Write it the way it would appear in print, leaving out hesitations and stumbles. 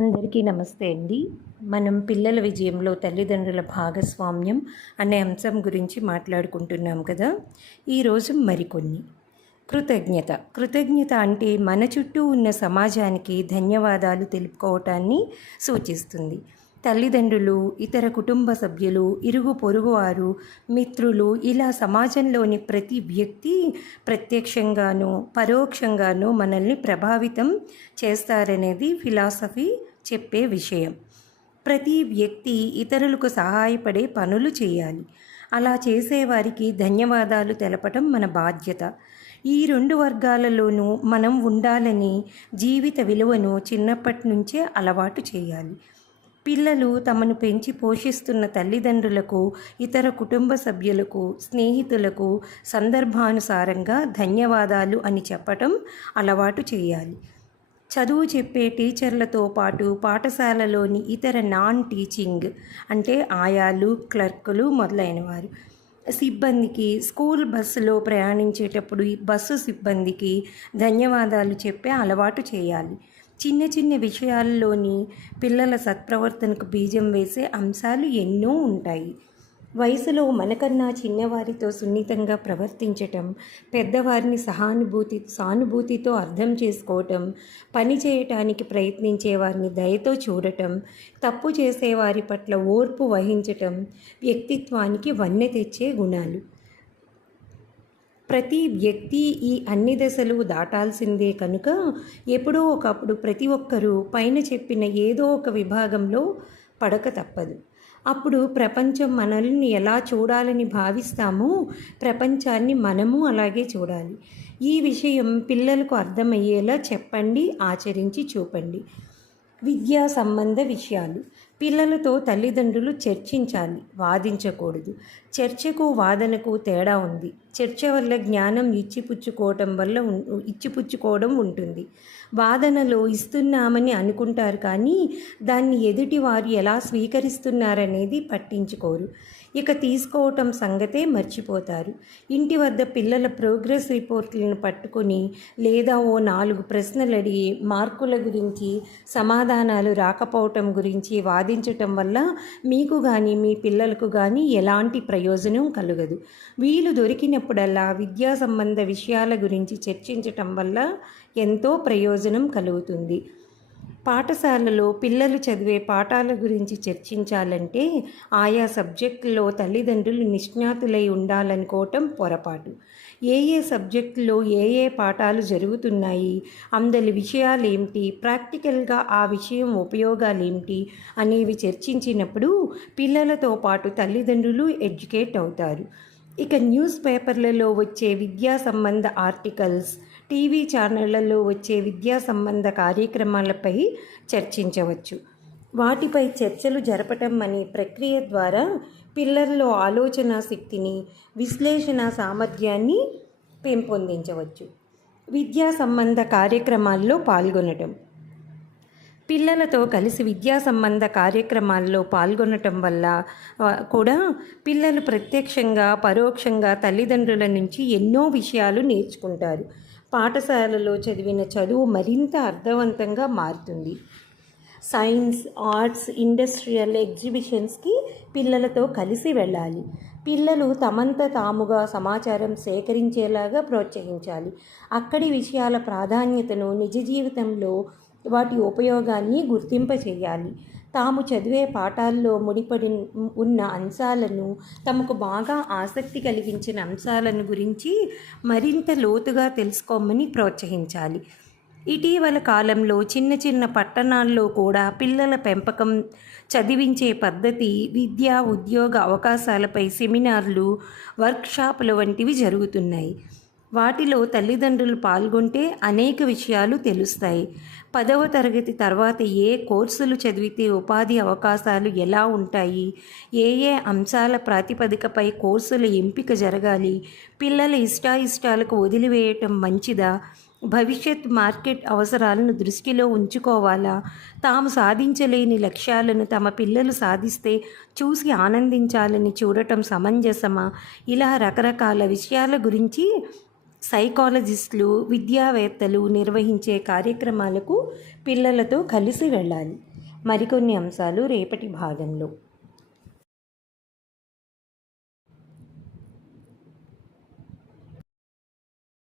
అందరికీ నమస్తే అండి. మనం పిల్లల విజయంలో తల్లిదండ్రుల భాగస్వామ్యం అనే అంశం గురించి మాట్లాడుకుంటున్నాం కదా. ఈరోజు మరికొన్ని కృతజ్ఞత అంటే మన చుట్టూ ఉన్న సమాజానికి ధన్యవాదాలు తెలుపుకోవటాన్ని సూచిస్తుంది. తల్లిదండ్రులు, ఇతర కుటుంబ సభ్యులు, ఇరుగు పొరుగువారు, మిత్రులు, ఇలా సమాజంలోని ప్రతి వ్యక్తి ప్రత్యక్షంగానూ పరోక్షంగానూ మనల్ని ప్రభావితం చేస్తారనేది ఫిలాసఫీ చెప్పే విషయం. ప్రతి వ్యక్తి ఇతరులకు సహాయపడే పనులు చేయాలి. అలా చేసేవారికి ధన్యవాదాలు తెలపటం మన బాధ్యత. ఈ రెండు వర్గాలలోనూ మనం ఉండాలని జీవిత విలువను చిన్నప్పటి నుంచే అలవాటు చేయాలి. పిల్లలు తమను పెంచి పోషిస్తున్న తల్లిదండ్రులకు, ఇతర కుటుంబ సభ్యులకు, స్నేహితులకు సందర్భానుసారంగా ధన్యవాదాలు అని చెప్పటం అలవాటు చేయాలి. చదువు చెప్పే టీచర్లతో పాటు పాఠశాలలోని ఇతర నాన్ టీచింగ్ అంటే ఆయాలు, క్లర్కులు మొదలైనవారు, సిబ్బందికి, స్కూల్ బస్సులో ప్రయాణించేటప్పుడు బస్సు సిబ్బందికి ధన్యవాదాలు చెప్పే అలవాటు చేయాలి. చిన్న చిన్న విషయాల్లోని పిల్లల సత్ప్రవర్తనకు బీజం వేసే అంశాలు ఎన్నో ఉంటాయి. వయసులో మనకన్నా చిన్నవారితో సున్నితంగా ప్రవర్తించటం, పెద్దవారిని సానుభూతితో అర్థం చేసుకోవటం, పని చేయటానికి ప్రయత్నించే వారిని దయతో చూడటం, తప్పు చేసేవారి పట్ల ఓర్పు వహించటం వ్యక్తిత్వానికి వన్నె తెచ్చే గుణాలు. ప్రతి వ్యక్తి ఈ అన్ని దశలు దాటాల్సిందే కనుక ఎప్పుడో ఒకప్పుడు ప్రతి ఒక్కరూ పైన చెప్పిన ఏదో ఒక విభాగంలో పడక తప్పదు. అప్పుడు ప్రపంచం మనల్ని ఎలా చూడాలని భావిస్తామో ప్రపంచాన్ని మనము అలాగే చూడాలి. ఈ విషయం పిల్లలకు అర్థమయ్యేలా చెప్పండి, ఆచరించి చూపండి. విద్యా సంబంధ విషయాలు. పిల్లలతో తల్లిదండ్రులు చర్చించాలి, వాదించకూడదు. చర్చకు వాదనకు తేడా ఉంది. చర్చ వల్ల జ్ఞానం ఇచ్చిపుచ్చుకోవడం ఉంటుంది. వాదనలో ఇస్తున్నామని అనుకుంటారు, కానీ దాన్ని ఎదుటి వారు ఎలా స్వీకరిస్తున్నారనేది పట్టించుకోరు. ఇక తీసుకోవటం సంగతే మర్చిపోతారు. ఇంటి వద్ద పిల్లల ప్రోగ్రెస్ రిపోర్ట్లను పట్టుకొని లేదా ఓ 4 ప్రశ్నలు అడిగి మార్కుల గురించి, సమాధానాలు రాకపోవటం గురించి వాదించటం వల్ల మీకు కానీ మీ పిల్లలకు కానీ ఎలాంటి ప్రయోజనం కలగదు. వీలు దొరికినప్పుడల్లా విద్యా సంబంధ విషయాల గురించి చర్చించటం వల్ల ఎంతో ప్రయోజనం కలుగుతుంది. పాఠశాలలో పిల్లలు చదివే పాఠాల గురించి చర్చించాలంటే ఆయా సబ్జెక్టులో తల్లిదండ్రులు నిష్ణాతులై ఉండాలనుకోవటం పొరపాటు. ఏ సబ్జెక్టులో ఏ పాఠాలు జరుగుతున్నాయి, అందరి విషయాలేమిటి, ప్రాక్టికల్గా ఆ విషయం ఉపయోగాలేమిటి అనేవి చర్చించినప్పుడు పిల్లలతో పాటు తల్లిదండ్రులు ఎడ్యుకేట్ అవుతారు. ఇక న్యూస్ పేపర్లలో వచ్చే విద్యా సంబంధ ఆర్టికల్స్, టీవీ ఛానళ్లలో వచ్చే విద్యా సంబంధ కార్యక్రమాలపై చర్చించవచ్చు. వాటిపై చర్చలు జరపటం అనే ప్రక్రియ ద్వారా పిల్లల్లో ఆలోచన శక్తిని, విశ్లేషణ సామర్థ్యాన్ని పెంపొందించవచ్చు. విద్యా సంబంధ కార్యక్రమాల్లో పాల్గొనటం. పిల్లలతో కలిసి విద్యా సంబంధ కార్యక్రమాల్లో పాల్గొనటం వల్ల కూడా పిల్లలు ప్రత్యక్షంగా పరోక్షంగా తల్లిదండ్రుల నుంచి ఎన్నో విషయాలు నేర్చుకుంటారు. పాఠశాలలో చదివిన చదువు మరింత అర్థవంతంగా మారుతుంది. సైన్స్, ఆర్ట్స్, ఇండస్ట్రియల్ ఎగ్జిబిషన్స్కి పిల్లలతో కలిసి వెళ్ళాలి. పిల్లలు తమంత తాముగా సమాచారం సేకరించేలాగా ప్రోత్సహించాలి. అక్కడి విషయాల ప్రాధాన్యతను, నిజ జీవితంలో వాటి ఉపయోగాన్ని గుర్తింపచేయాలి. తాము చదివే పాఠాల్లో ముడిపడి ఉన్న అంశాలను, తమకు బాగా ఆసక్తి కలిగించిన అంశాలను గురించి మరింత లోతుగా తెలుసుకోమని ప్రోత్సహించాలి. ఇటీవల కాలంలో చిన్న చిన్న పట్టణాల్లో కూడా పిల్లల పెంపకం, చదివించే పద్ధతి, విద్యా ఉద్యోగ అవకాశాలపై సెమినార్లు, వర్క్షాపులు వంటివి జరుగుతున్నాయి. వాటిలో తల్లిదండ్రులు పాల్గొంటే అనేక విషయాలు తెలుస్తాయి. 10వ తరగతి తర్వాత ఏ కోర్సులు చదివితే ఉపాధి అవకాశాలు ఎలా ఉంటాయి, ఏ అంశాల ప్రాతిపదికపై కోర్సుల ఎంపిక జరగాలి, పిల్లల ఇష్టాయిష్టాలకు వదిలివేయటం మంచిదా, భవిష్యత్ మార్కెట్ అవసరాలను దృష్టిలో ఉంచుకోవాలా, తాము సాధించలేని లక్ష్యాలను తమ పిల్లలు సాధిస్తే చూసి ఆనందించాలని చూడటం సమంజసమా, ఇలా రకరకాల విషయాల గురించి సైకాలజిస్టులు, విద్యావేత్తలు నిర్వహించే కార్యక్రమాలకు పిల్లలతో కలిసి వెళ్ళాలి. మరికొన్ని అంశాలు రేపటి భాగంలో.